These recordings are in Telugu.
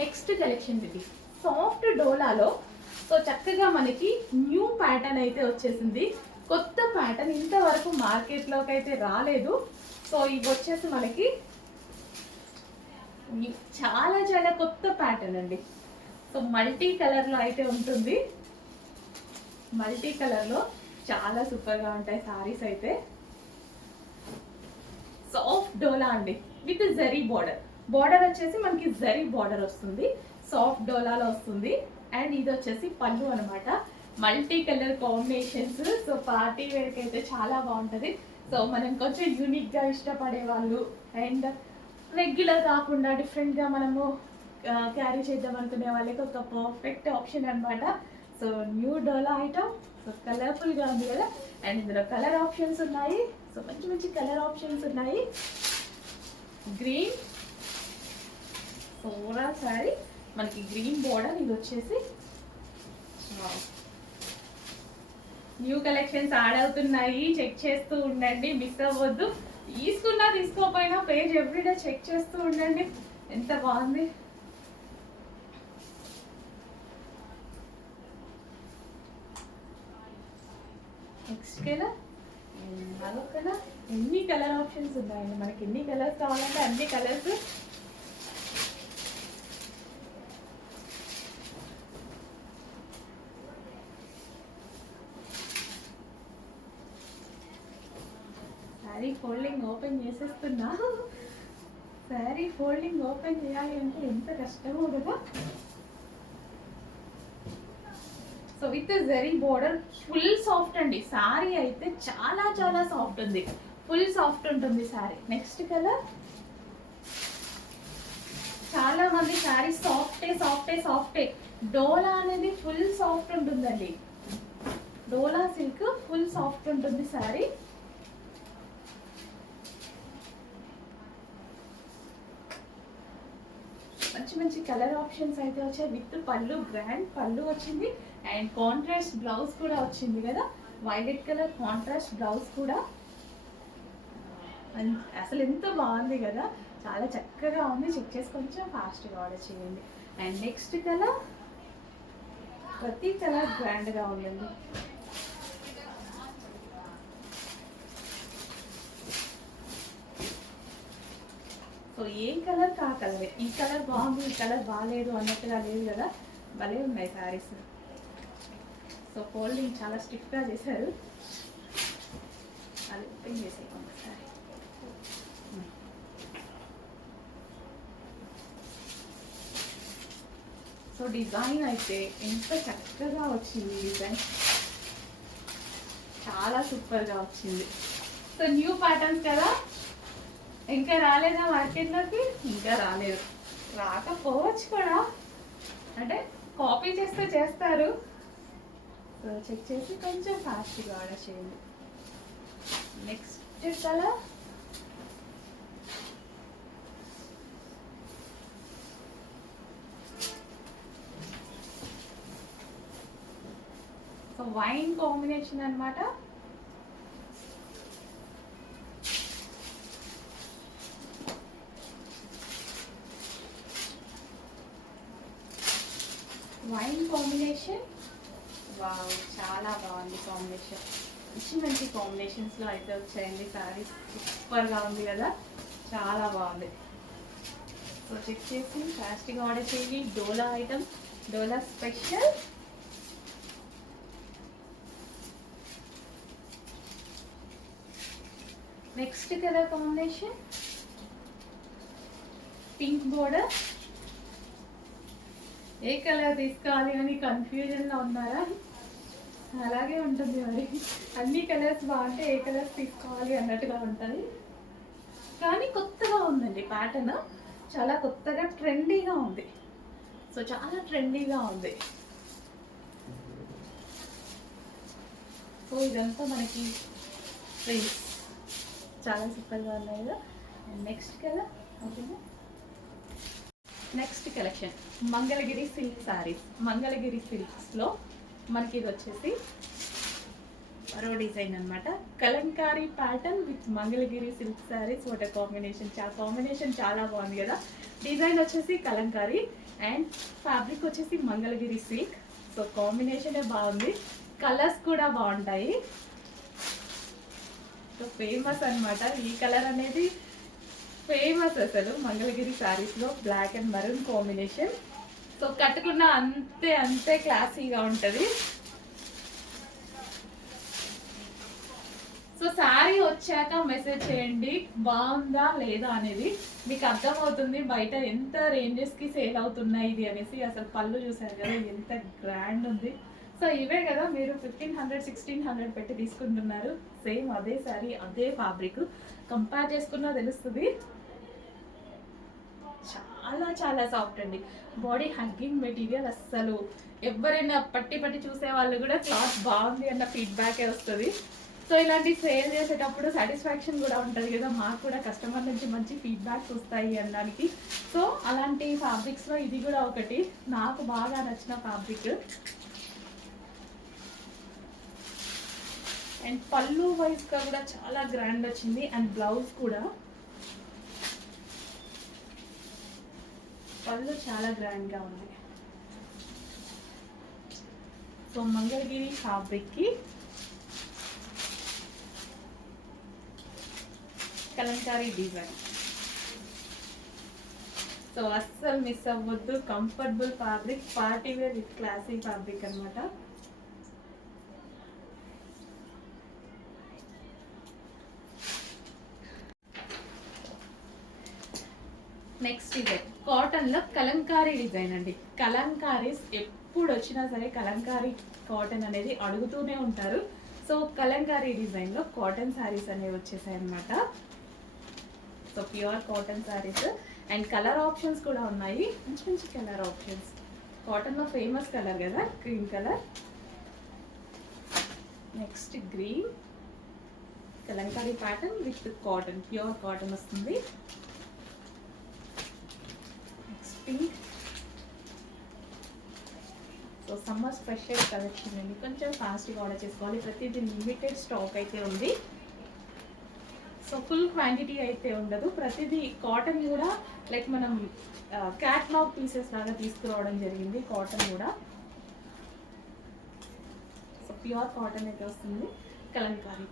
నెక్స్ట్ కలెక్షన్ ఇది సాఫ్ట్ డోలాలో. సో చక్కగా మనకి న్యూ ప్యాటర్న్ అయితే వచ్చేసింది. కొత్త ప్యాటర్న్ ఇంతవరకు మార్కెట్లోకి అయితే రాలేదు. సో ఇవి వచ్చేసి మనకి చాలా చాలా కొత్త ప్యాటర్న్ అండి. సో మల్టీ కలర్లో అయితే ఉంటుంది. మల్టీ కలర్లో చాలా సూపర్గా ఉంటాయి సారీస్ అయితే. సాఫ్ట్ డోలా అండి విత్ జరీ బార్డర్. బార్డర్ వచ్చేసి మనకి జరీ బార్డర్ వస్తుంది, సాఫ్ట్ డోలాలో వస్తుంది. అండ్ ఇది వచ్చేసి పళ్ళు అనమాట. Multi colour combinations. So party వేర్కి అయితే చాలా బాగుంటుంది. సో మనం కొంచెం యూనిక్గా ఇష్టపడే వాళ్ళు అండ్ రెగ్యులర్ కాకుండా డిఫరెంట్గా మనము క్యారీ చేద్దాం అనుకునే వాళ్ళకి ఒక పర్ఫెక్ట్ ఆప్షన్ అనమాట. సో న్యూ డోలా ఐటమ్. సో కలర్ఫుల్గా ఉంది కదా. అండ్ ఇందులో కలర్ ఆప్షన్స్ ఉన్నాయి. సో మంచి మంచి కలర్ ఆప్షన్స్ ఉన్నాయి. గ్రీన్. సో ఓవరాల్ శారీ మనకి గ్రీన్ బోర్డర్. ఇది వచ్చేసి న్యూ కలెక్షన్స్ యాడ్ అవుతున్నాయి, చెక్ చేస్తూ ఉండండి, మిస్ అవ్వద్దు. తీసుకున్నా తీసుకోకపోయినా పేజ్ ఎవ్రీడే చెక్ చేస్తూ ఉండండి. ఎంత బాగుంది. నెక్స్ట్ కలర్ మరొక కలర్. ఎన్ని కలర్ ఆప్షన్స్ ఉన్నాయండి మనకి. ఎన్ని కలర్స్ కావాలంటే అన్ని కలర్స్. శారీ ఫోల్డింగ్ ఓపెన్ చేసేస్తున్నా. శారీ ఫోల్డింగ్ ఓపెన్ చేయాలి అంటే ఎంత కష్టమో కదా. So with zari border. Full soft అండి శారీ అయితే. చాలా చాలా సాఫ్ట్ ఉంది. ఫుల్ సాఫ్ట్ ఉంటుంది శారీ. Next colour. చాలా మంది శారీ సాఫ్టే సాఫ్టే సాఫ్టే. డోలా అనేది ఫుల్ సాఫ్ట్ ఉంటుందండి. డోలా సిల్క్ ఫుల్ సాఫ్ట్ ఉంటుంది శారీ. మంచి మంచి కలర్ ఆప్షన్స్ అయితే వచ్చాయి. విత్ పళ్ళు, గ్రాండ్ పళ్ళు వచ్చింది. అండ్ కాంట్రాస్ట్ బ్లౌజ్ కూడా వచ్చింది కదా. వైలెట్ కలర్ కాంట్రాస్ట్ బ్లౌజ్ కూడా. అసలు ఎంత బాగుంది కదా. చాలా చక్కగా ఉంది. చెక్ చేసి కొంచెం ఫాస్ట్గా ఆర్డర్ చేయండి. And next colour. ప్రతి కలర్ గ్రాండ్గా ఉందండి. సో ఏ కలర్ కా కలరే. ఈ కలర్ బాగుంది, ఈ కలర్ బాగాలేదు అన్నట్టుగా లేదు కదా. భలే ఉన్నాయి శారీస్. సో ఫోల్డింగ్ చాలా స్టిఫ్గా చేశారు. అది ఓపెన్ చేసేయకుండా శారీ. సో డిజైన్ అయితే ఎంత చక్కగా వచ్చింది. డిజైన్ చాలా సూపర్గా వచ్చింది. సో న్యూ ప్యాటర్న్స్ కదా. ఇంకా రాలేదా మార్కెట్లోకి? ఇంకా రాలేదు. రాకపోవచ్చు కూడా, అంటే కాపీ చేస్తే చేస్తారు. సో చెక్ చేసి కొంచెం ఫాస్ట్గా ఆర్డర్ చేయండి. Next colour. So wine combination అనమాట. Wine combination. వావ్, చాలా బాగుంది కాంబినేషన్. మంచి మంచి కాంబినేషన్స్లో అయితే వచ్చాయండి శారీస్. సూపర్గా ఉంది కదా. చాలా బాగుంది. సో చెక్ చేసి ఫాస్ట్గా ఆర్డర్ చేయండి. Dola item, Dola special. Next colour combination pink border. ఏ కలర్ తీసుకోవాలి అని కన్ఫ్యూజన్లో ఉన్నారా? అలాగే ఉంటుంది మరి. అన్ని కలర్స్ బాగుంటే ఏ కలర్స్ తీసుకోవాలి అన్నట్టుగా ఉంటుంది. కానీ కొత్తగా ఉందండి ప్యాటర్న్. చాలా కొత్తగా ట్రెండీగా ఉంది. సో చాలా ట్రెండీగా ఉంది. సో ఇదంతా మనకి ప్రింట్స్ చాలా సూపర్గా ఉన్నాయి కదా. Next colour. ఓకేనా. Next collection Mangalagiri silk saris. Mangalagiri సిల్క్స్లో మనకి ఇది వచ్చేసి మరో డిజైన్ అనమాట. Kalamkari pattern with Mangalagiri silk saris. What combination. Combination చాలా బాగుంది కదా. డిజైన్ వచ్చేసి కలంకారీ అండ్ ఫ్యాబ్రిక్ వచ్చేసి మంగళగిరి సిల్క్. సో కాంబినేషన్ బాగుంది, కలర్స్ కూడా బాగుంటాయి. సో ఫేమస్ అనమాట ఈ కలర్ అనేది, ఫేమస్ అసలు మంగళగిరి శారీస్లో black and maroon combination. So కట్టుకున్న అంతే అంతే క్లాసీగా ఉంటుంది. సో శారీ వచ్చాక మెసేజ్ చేయండి బాగుందా లేదా అనేది, మీకు అర్థమవుతుంది బయట ఎంత రేంజెస్కి సేల్ అవుతున్నాయి ఇది అనేసి. అసలు పళ్ళు చూసారు కదా ఎంత గ్రాండ్ ఉంది. సో ఇవే కదా మీరు 1500 1600 పెట్టి తీసుకుంటున్నారు. సేమ్ అదే శారీ అదే ఫ్యాబ్రిక్ కంపేర్ చేసుకున్నా తెలుస్తుంది. చాలా చాలా సాఫ్ట్ అండి, బాడీ హగ్గింగ్ మెటీరియల్. అస్సలు ఎవరైనా పట్టి పట్టి చూసే వాళ్ళు కూడా క్లాత్ బాగుంది అన్న ఫీడ్బ్యాకే వస్తుంది. సో ఇలాంటి సేల్ చేసేటప్పుడు సాటిస్ఫాక్షన్ కూడా ఉంటుంది కదా, మాకు కూడా కస్టమర్ నుంచి మంచి ఫీడ్బ్యాక్స్ వస్తాయి అనడానికి. సో అలాంటి ఫ్యాబ్రిక్స్లో ఇది కూడా ఒకటి నాకు బాగా నచ్చిన ఫ్యాబ్రిక్. అండ్ పళ్ళు వైజ్గా కూడా చాలా గ్రాండ్ వచ్చింది. అండ్ బ్లౌజ్ కూడా పళ్ళు చాలా గ్రాండ్గా ఉంది. సో మంగళగిరి ఫ్యాబ్రిక్కి కలంకారీ డిజైన్. సో అస్సలు మిస్ అవ్వద్దు, comfortable fabric, party wear with classy fabric అనమాట. నెక్స్ట్ డిజైన్ కాటన్లో కలంకారీ డిజైన్ అండి. కలంకారీస్ ఎప్పుడు వచ్చినా సరే కలంకారీ కాటన్ అనేది అడుగుతూనే ఉంటారు. సో కలంకారీ డిజైన్లో కాటన్ శారీస్ అనేవి వచ్చేసాయి అనమాట. So pure cotton saris and colour options కూడా ఉన్నాయి, మంచి మంచి కలర్ ఆప్షన్స్. కాటన్లో ఫేమస్ కలర్ కదా green colour. Next green Kalamkari pattern with cotton, pure cotton వస్తుంది. Next pink. So summer special collection అండి, కొంచెం ఫాస్ట్గా ఆర్డర్ చేసుకోవాలి. ప్రతిదీ లిమిటెడ్ స్టాక్ అయితే ఉంది. సో ఫుల్ క్వాంటిటీ అయితే ఉండదు. ప్రతిదీ కాటన్ కూడా లైక్ మనం క్యాట్లాగ్ పీసెస్ లాగా తీసుకురావడం జరిగింది కాటన్ కూడా. సో ప్యూర్ కాటన్ అయితే వస్తుంది కలంకారీ.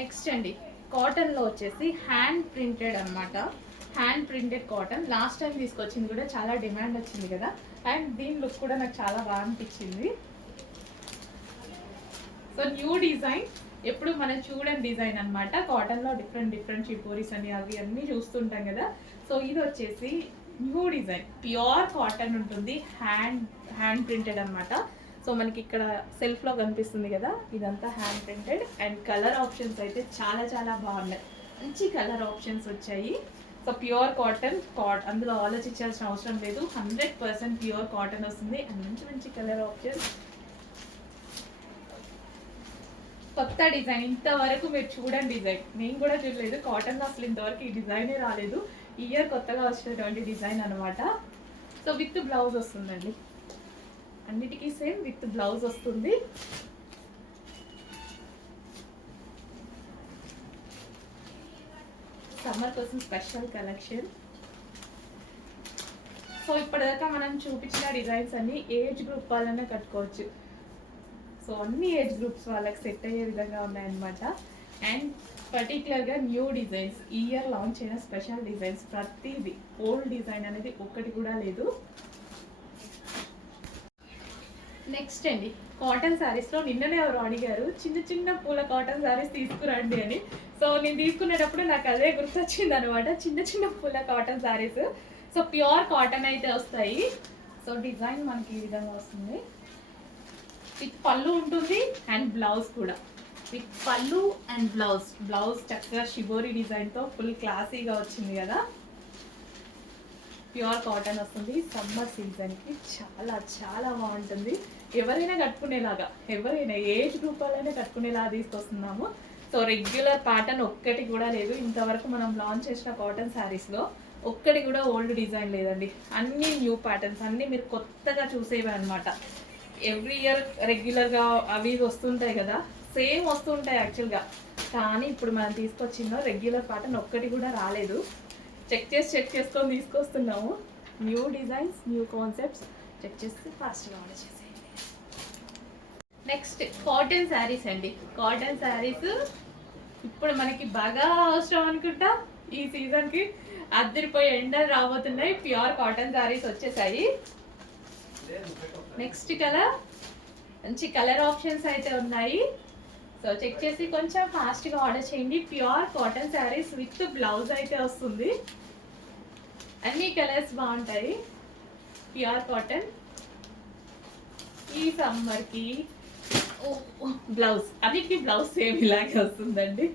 నెక్స్ట్ అండి కాటన్లో వచ్చేసి హ్యాండ్ ప్రింటెడ్ అనమాట. Hand printed cotton last time తీసుకొచ్చింది కూడా చాలా డిమాండ్ వచ్చింది కదా, అండ్ దీని లుక్ కూడా నాకు చాలా బాగా అనిపించింది. సో న్యూ డిజైన్, ఎప్పుడు మనం చూడని డిజైన్ అనమాట. కాటన్లో డిఫరెంట్ డిఫరెంట్ చిపోరీస్ అని అవి అన్నీ చూస్తుంటాం కదా. సో ఇది వచ్చేసి న్యూ డిజైన్, ప్యూర్ కాటన్ ఉంటుంది, హ్యాండ్ ప్రింటెడ్ అనమాట. సో మనకి ఇక్కడ సెల్ఫ్లో కనిపిస్తుంది కదా, ఇదంతా hand printed. And colour options అయితే చాలా చాలా బాగున్నాయి, మంచి కలర్ ఆప్షన్స్ వచ్చాయి. సో ప్యూర్ కాటన్, అందులో ఆలోచించాల్సిన అవసరం లేదు, 100% ప్యూర్ కాటన్ వస్తుంది. అండ్ మంచి మంచి కలర్ ఆప్షన్స్, కొత్త డిజైన్. ఇంతవరకు మీరు చూడండి డిజైన్, నేను కూడా చూడలేదు కాటన్లో అసలు ఇంతవరకు ఈ డిజైనే రాలేదు. ఇయర్ కొత్తగా వచ్చినటువంటి డిజైన్ అనమాట. సో విత్ బ్లౌజ్ వస్తుందండి, అన్నిటికీ సేమ్ విత్ బ్లౌజ్ వస్తుంది. సమ్మర్ కోసం స్పెషల్ కలెక్షన్. సో ఇప్పటిదాకా మనం చూపించిన డిజైన్స్ అన్ని ఏజ్ గ్రూప్ వాళ్ళనే కట్టుకోవచ్చు. సో అన్ని ఏజ్ గ్రూప్స్ వాళ్ళకి సెట్ అయ్యే విధంగా ఉన్నాయన్నమాట. అండ్ పర్టికులర్గా న్యూ డిజైన్స్, ఈ ఇయర్ లాంచ్ అయిన స్పెషల్ డిజైన్స్, ప్రతిదీ ఓల్డ్ డిజైన్ అనేది ఒక్కటి కూడా లేదు. నెక్స్ట్ అండి కాటన్ శారీస్లో నిన్ననే ఎవరు అడిగారు చిన్న చిన్న పూల కాటన్ శారీస్ తీసుకురండి అని. సో నేను తీసుకునేటప్పుడు నాకు అదే గుర్తొచ్చింది అనమాట, చిన్న చిన్న పూల cotton saris. So pure cotton అయితే వస్తాయి. సో డిజైన్ మనకి ఈ విధంగా వస్తుంది, విత్ పళ్ళు ఉంటుంది అండ్ బ్లౌజ్ కూడా విత్ పళ్ళు అండ్ బ్లౌజ్ చక్కగా షిబోరి డిజైన్తో ఫుల్ క్లాసీగా వచ్చింది కదా. ప్యూర్ కాటన్ వస్తుంది, సమ్మర్ సీజన్కి చాలా చాలా బాగుంటుంది. ఎవరైనా కట్టుకునేలాగా, ఎవరైనా ఏజ్ గ్రూప్ వాళ్ళైనా కట్టుకునేలాగా తీసుకొస్తున్నాము. సో రెగ్యులర్ ప్యాటర్న్ ఒక్కటి కూడా లేదు ఇంతవరకు మనం లాంచ్ చేసిన కాటన్ శారీస్లో. ఒక్కటి కూడా ఓల్డ్ డిజైన్ లేదండి, అన్నీ న్యూ ప్యాటర్న్స్, అన్నీ మీరు కొత్తగా చూసేవి అనమాట. ఎవ్రీ ఇయర్ రెగ్యులర్గా అవి వస్తుంటాయి కదా, సేమ్ వస్తుంటాయి యాక్చువల్గా. కానీ ఇప్పుడు మనం తీసుకొచ్చిన రెగ్యులర్ ప్యాటర్న్ ఒక్కటి కూడా రాలేదు. చెక్ చేసుకొని తీసుకొస్తున్నాము. New designs, new concepts check చేస్తే ఫాస్ట్గా ఆర్డర్ చేసేయండి. నెక్స్ట్ కాటన్ శారీస్ అండి. కాటన్ శారీస్ ఇప్పుడు మనకి బాగా అవసరం అనుకుంటా. ఈ సీజన్కి అద్దరిపోయి ఎండలు రాబోతున్నాయి. ప్యూర్ కాటన్ శారీస్ వచ్చేసాయి. నెక్స్ట్ కలర్, మంచి కలర్ ఆప్షన్స్ అయితే ఉన్నాయి. సో చెక్ చేసి కొంచెం ఫాస్ట్గా ఆర్డర్ చేయండి. Pure cotton saris with blouse అయితే వస్తుంది. అన్ని కలర్స్ బాగుంటాయి. Pure cotton. ఈ సమ్మర్కి బ్లౌజ్, అన్నిటికీ బ్లౌజ్ సేమ్ ఇలాగే వస్తుందండి.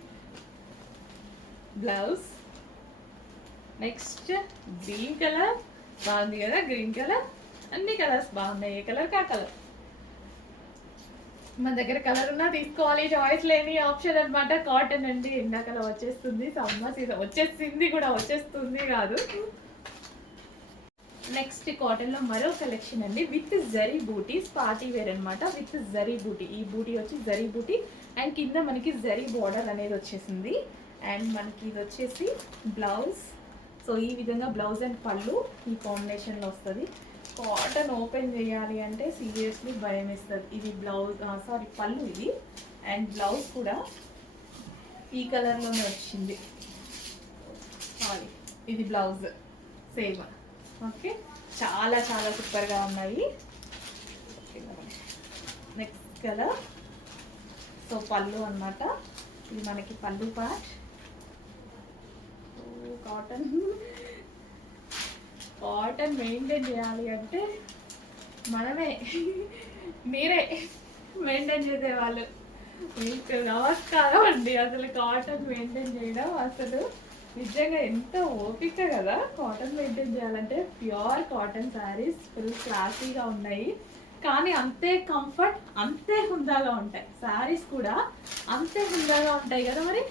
బ్లౌజ్. నెక్స్ట్ గ్రీన్ కలర్ బాగుంది కదా, గ్రీన్ కలర్. అన్ని కలర్స్ బాగున్నాయి. ఏ కలర్ కా కలర్. మన దగ్గర కలర్ ఉన్నా తీసుకోవాలి, చాయిస్ లేని ఆప్షన్ అనమాట. కాటన్ అండి, ఎండాకాలం వచ్చేస్తుంది, సమ్మర్ సీజన్ వచ్చేసింది కూడా, వచ్చేస్తుంది కాదు. నెక్స్ట్ కాటన్లో మరో కలెక్షన్ అండి, విత్ జరీ బూటీస్. పార్టీ వేర్ అనమాట, విత్ జరీ బూటీ. ఈ బూటీ వచ్చి జరీ బూటీ అండ్ కింద మనకి జరీ బార్డర్ అనేది వచ్చేసింది. అండ్ మనకి ఇది వచ్చేసి బ్లౌజ్. సో ఈ విధంగా బ్లౌజ్ అండ్ పళ్ళు ఈ కాంబినేషన్లో వస్తుంది. కాటన్ ఓపెన్ చేయాలి అంటే సీరియస్లీ భయం వేస్తుంది. ఇది బ్లౌజ్, సారీ పళ్ళు ఇది. అండ్ బ్లౌజ్ కూడా ఈ కలర్లోనే వచ్చింది. సారీ, ఇది బ్లౌజ్ సేమ్. ఓకే, చాలా చాలా సూపర్గా ఉన్నాయి. Next colour. సో పళ్ళు అనమాట, ఇది మనకి పళ్ళు పార్ట్. కాటన్ కాటన్ మెయింటైన్ చేయాలి అంటే మనమే, మీరే మెయింటైన్ చేసేవాళ్ళు. మీకు నమస్కారం అండి. అసలు కాటన్ మెయింటైన్ చేయడం అసలు నిజంగా ఎంత ఓపిక కదా. కాటన్ మెయింటైన్ చేయాలంటే ప్యూర్ కాటన్ శారీస్ ఫుల్ క్లాసీగా ఉన్నాయి, కానీ అంతే కంఫర్ట్, అంతే హుందాగా ఉంటాయి. శారీస్ కూడా అంతే హుందాగా ఉంటాయి కదా. మరి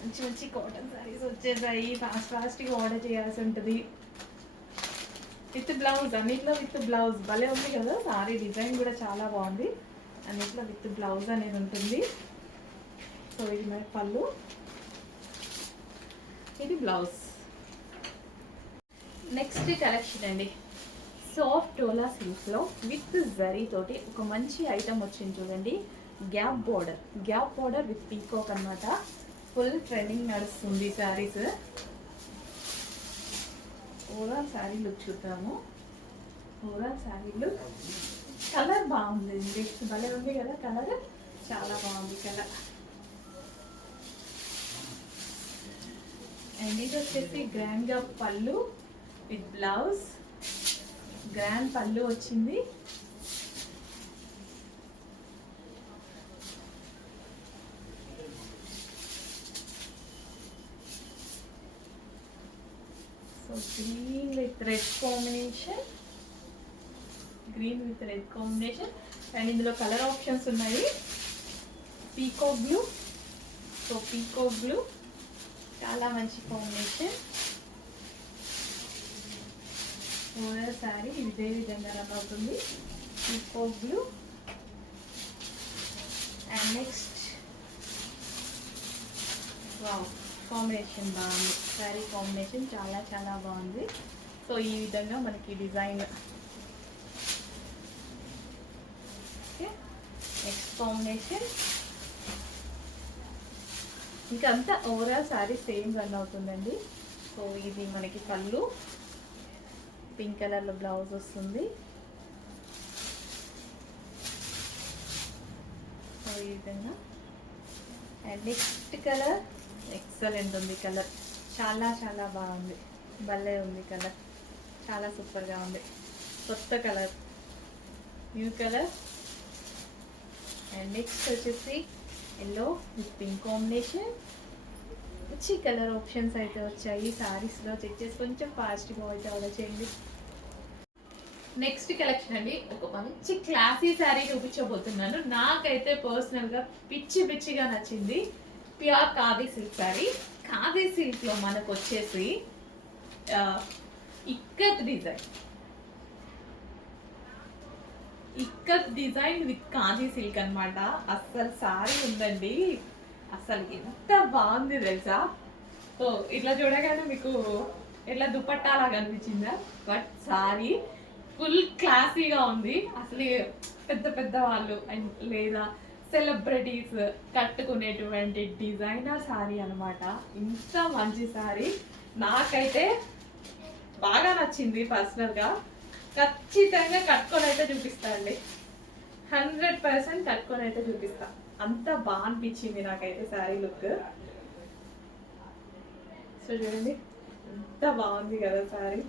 మంచి మంచి కాటన్ శారీస్ వచ్చేసాయి. ఫాస్ట్గా ఆర్డర్ చేయాల్సి ఉంటుంది. విత్ బ్లౌజ్, అన్నిట్లో విత్ బ్లౌజ్ భలే ఉంది కదా. సారీ డిజైన్ కూడా చాలా బాగుంది. అన్నిట్లో విత్ బ్లౌజ్ అనేది ఉంటుంది. సో ఇది మన పళ్ళు, ఇది బ్లౌజ్. నెక్స్ట్ కలెక్షన్ అండి, సాఫ్ట్ డోలా సిల్క్లో విత్ జరీ తోటి ఒక మంచి ఐటమ్ వచ్చింది చూడండి. Gap border, gap border with peacock అనమాట. ఫుల్ ట్రెండింగ్ నడుస్తుంది శారీస్. ఓవరాల్ శారీ లుక్ చూద్దాము. ఓవరాల్ శారీ లుక్, కలర్ బాగుంది, భలే ఉంది కదా. కలర్ చాలా బాగుంది కలర్. అండ్ ఇది వచ్చేసి గ్రాండ్గా పళ్ళు విత్ బ్లౌజ్. గ్రాండ్ పళ్ళు వచ్చింది. So green with red combination, green with red combination. And ఇందులో కలర్ ఆప్షన్స్ ఉన్నాయి. Peacock blue. So peacock blue చాలా మంచి కాంబినేషన్. ఓవరాల్ శారీ ఇదే విధంగా రన్ అవుతుంది. Peacock blue. And next, wow, combination బాగుంది. శారీ కాంబినేషన్ చాలా చాలా బాగుంది. సో ఈ విధంగా మనకి డిజైన్. Okay, next combination. ఇంకా అంతా ఓవరాల్ శారీ సేమ్ రన్ అవుతుందండి. సో ఇది మనకి పళ్ళు, పింక్ కలర్లో బ్లౌజ్ వస్తుంది. సో ఈ విధంగా. అండ్ నెక్స్ట్ కలర్ ఎక్సలెంట్ ఉంది. కలర్ చాలా చాలా బాగుంది, భలే ఉంది కలర్, చాలా సూపర్గా ఉంది. కొత్త colour, new colour. And next వచ్చేసి ఎల్లో విత్ పింక్ కాంబినేషన్. మంచి కలర్ ఆప్షన్స్ అయితే వచ్చాయి శారీస్లో. చెక్ చేసి కొంచెం ఫాస్ట్గా అయితే ఆర్డర్ చేయండి. నెక్స్ట్ కలెక్షన్ అండి, ఒక మంచి క్లాసీ శారీ చూపించబోతున్నాను. నాకైతే పర్సనల్గా పిచ్చి పిచ్చిగా నచ్చింది. Pure khadi silk sari. ఖాదీ సిల్క్లో మనకు వచ్చేసి ikat design, ikat design with khadi silk అనమాట. అస్సలు సారీ ఉందండి, అసలు ఎంత బాగుంది తెలుసా. సో ఇట్లా చూడగానే మీకు ఇట్లా దుపట్టా లాగా అనిపించిందా? బట్ సారీ ఫుల్ క్లాసీగా ఉంది. అసలు పెద్ద పెద్ద వాళ్ళు అండ్ లేదా సెలబ్రిటీస్ కట్టుకునేటువంటి డిజైనర్ శారీ అనమాట. ఇంత మంచి శారీ నాకైతే బాగా నచ్చింది పర్సనల్గా. ఖచ్చితంగా కట్టుకొని అయితే చూపిస్తా అండి, 100% కట్టుకొని అయితే చూపిస్తా. అంత బాగా అనిపించింది నాకైతే శారీ లుక్. సో చూడండి ఎంత బాగుంది కదా శారీ,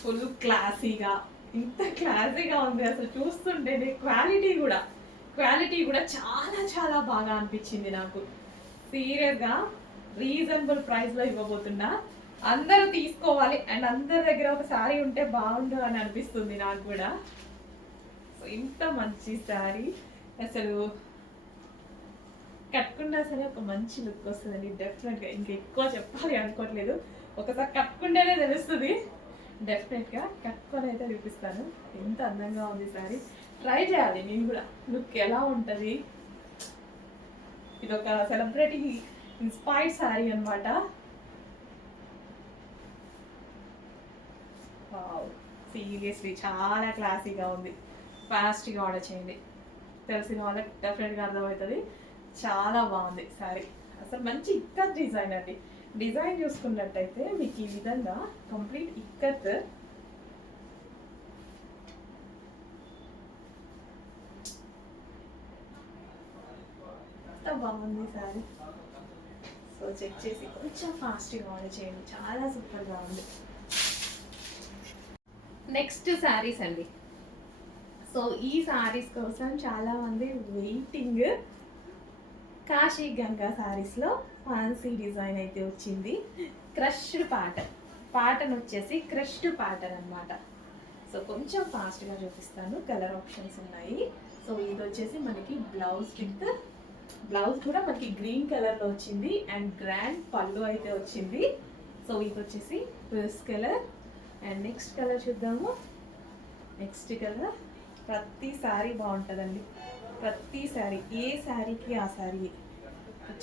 ఫుల్ క్లాసీగా, ఇంత క్లాసీగా ఉంది అసలు చూస్తుంటేనే. క్వాలిటీ కూడా చాలా చాలా బాగా అనిపించింది నాకు. సీరియస్గా రీజనబుల్ ప్రైస్లో ఇవ్వబోతున్నా. అందరూ తీసుకోవాలి అండ్ అందరి దగ్గర ఒక శారీ ఉంటే బాగుండు అని అనిపిస్తుంది నాకు కూడా. సో ఇంత మంచి శారీ అసలు కట్టుకున్నా సరే ఒక మంచి లుక్ వస్తుందండి డెఫినెట్గా. ఇంకా ఎక్కువ చెప్పాలి అనుకోవట్లేదు, ఒకసారి కట్టుకుంటేనే తెలుస్తుంది. డెఫినెట్గా కట్టుకొని అయితే చూపిస్తాను. ఎంత అందంగా ఉంది శారీ. ట్రై చేయాలి నేను కూడా, లుక్ ఎలా ఉంటుంది. ఇది ఒక సెలబ్రిటీ ఇన్స్పైర్డ్ శారీ అనమాట. సీరియస్లీ చాలా క్లాసీగా ఉంది. ఫాస్ట్గా ఆర్డర్ చేయండి, తెలిసిన వాళ్ళకి డెఫినెట్గా అర్థమవుతుంది. చాలా బాగుంది శారీ, అసలు మంచి ఇక్కత్ డిజైన్ అండి. డిజైన్ చూసుకున్నట్టయితే మీకు ఈ విధంగా కంప్లీట్ ఇక్కత్, బాగుంది శారీ. సో చెక్ చేసి కొంచెం ఫాస్ట్గా ఆర్డర్ చేయండి, చాలా సూపర్గా ఉంది. నెక్స్ట్ శారీస్ అండి. సో ఈ శారీస్ కోసం చాలామంది వెయిటింగ్. కాశీ గంగా శారీస్లో ఫ్యాన్సీ డిజైన్ అయితే వచ్చింది. క్రష్డ్ ప్యాటర్న్ వచ్చేసి క్రష్డ్ ప్యాటర్న్ అనమాట. సో కొంచెం ఫాస్ట్గా చూపిస్తాను. కలర్ ఆప్షన్స్ ఉన్నాయి. సో ఇది వచ్చేసి మనకి బ్లౌజ్ కూడా మనకి గ్రీన్ కలర్లో వచ్చింది అండ్ గ్రాండ్ పళ్ళు అయితే వచ్చింది. సో ఇది వచ్చేసి rose colour and next colour చూద్దాము. నెక్స్ట్ కలర్ ప్రతి శారీ బాగుంటుందండి, ప్రతి శారీ ఏ శారీకి ఆ శారీ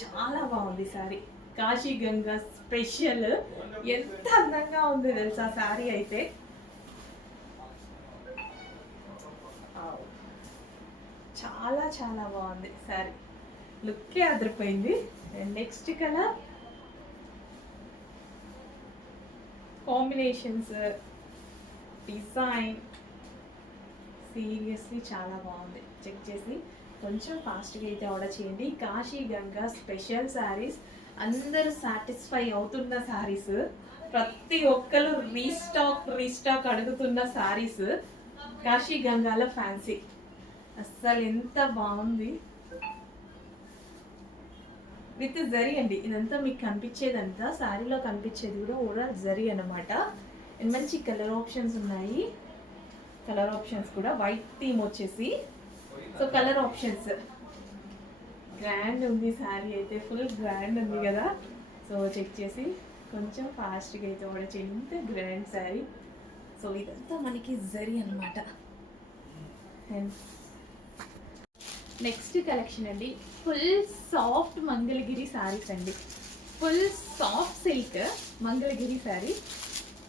చాలా బాగుంది శారీ. కాశీ గంగా స్పెషల్. ఎంత అందంగా ఉంది తెలుసా శారీ అయితే. చాలా చాలా బాగుంది శారీ, లుక్కే అదిరిపోయింది. And next colour combinations, design seriously చాలా బాగుంది. చెక్ చేసి కొంచెం ఫాస్ట్గా అయితే ఆర్డర్ చేయండి. కాశీ గంగా స్పెషల్ శారీస్, అందరూ సాటిస్ఫై అవుతున్న శారీస్, ప్రతి ఒక్కరు రీస్టాక్ అడుగుతున్న శారీస్. కాశీ గంగాలో ఫ్యాన్సీ అస్సలు ఎంత బాగుంది. విత్ జరీ అండి, ఇదంతా మీకు కనిపించేదంతా శారీలో కనిపించేది కూడా ఓవరాల్ జరీ అనమాట. అండ్ మంచి కలర్ ఆప్షన్స్ ఉన్నాయి. కలర్ ఆప్షన్స్ కూడా వైట్ థీమ్ వచ్చేసి. సో కలర్ ఆప్షన్స్ గ్రాండ్ ఉంది శారీ అయితే, ఫుల్ గ్రాండ్ ఉంది కదా. సో చెక్ చేసి కొంచెం ఫాస్ట్గా అయితే ఆర్డర్ చేయండి. ఇంత గ్రాండ్ శారీ. సో ఇదంతా మనకి జరీ అనమాట. అండ్ నెక్స్ట్ కలెక్షన్ అండి, ఫుల్ సాఫ్ట్ మంగళగిరి శారీస్ అండి. Full soft silk Mangalagiri sari.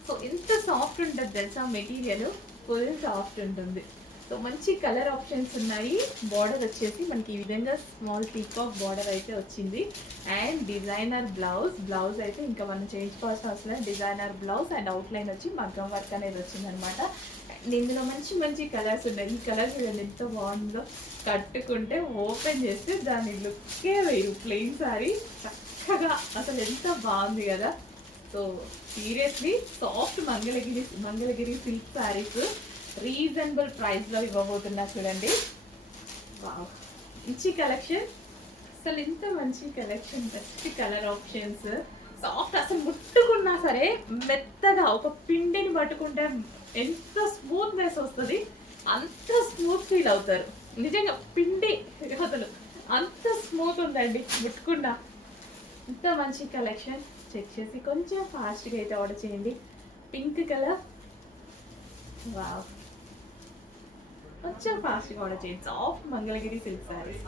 So ఎంత సాఫ్ట్ ఉంటుంది తెలుసా మెటీరియల్, ఫుల్ సాఫ్ట్ ఉంటుంది. సో మంచి కలర్ ఆప్షన్స్ ఉన్నాయి. బార్డర్ వచ్చేసి మనకి ఈ విధంగా స్మాల్ పీకాక్ బార్డర్ అయితే వచ్చింది. అండ్ డిజైనర్ బ్లౌజ్ అయితే ఇంకా మనం చేయించుకోవాల్సిన అవసరం. డిజైనర్ బ్లౌజ్ అండ్ అవుట్లైన్ వచ్చి మగ్గం వర్క్ అనేది వచ్చిందనమాట. ఇందులో మంచి మంచి కలర్స్ ఉన్నాయి. ఈ కలర్ చూడండి ఎంత బాగుందో. కట్టుకుంటే ఓపెన్ చేస్తే దాని లుక్కే వేరు. ప్లెయిన్ సారీ చక్కగా అసలు ఎంత బాగుంది కదా. So seriously soft Mangalagiri silk saris reasonable ప్రైస్లో ఇవ్వబోతున్నా చూడండి. మంచి కలెక్షన్, అసలు ఇంత మంచి collection, best colour options, soft అసలు ముట్టుకున్నా సరే మెత్తగా ఒక పిండిని పట్టుకుంటే ఎంత స్మూత్నెస్ వస్తుంది అంత స్మూత్ ఫీల్ అవుతారు. నిజంగా పిండి అసలు అంత స్మూత్ ఉందండి ముట్టుకున్నా. ఇంత మంచి కలెక్షన్. చెక్ చేసి కొంచెం ఫాస్ట్గా అయితే ఆర్డర్ చేయండి. పింక్ కలర్, వావ్, కొంచెం ఫాస్ట్గా ఆర్డర్ చేయండి. Soft Mangalagiri silk saris.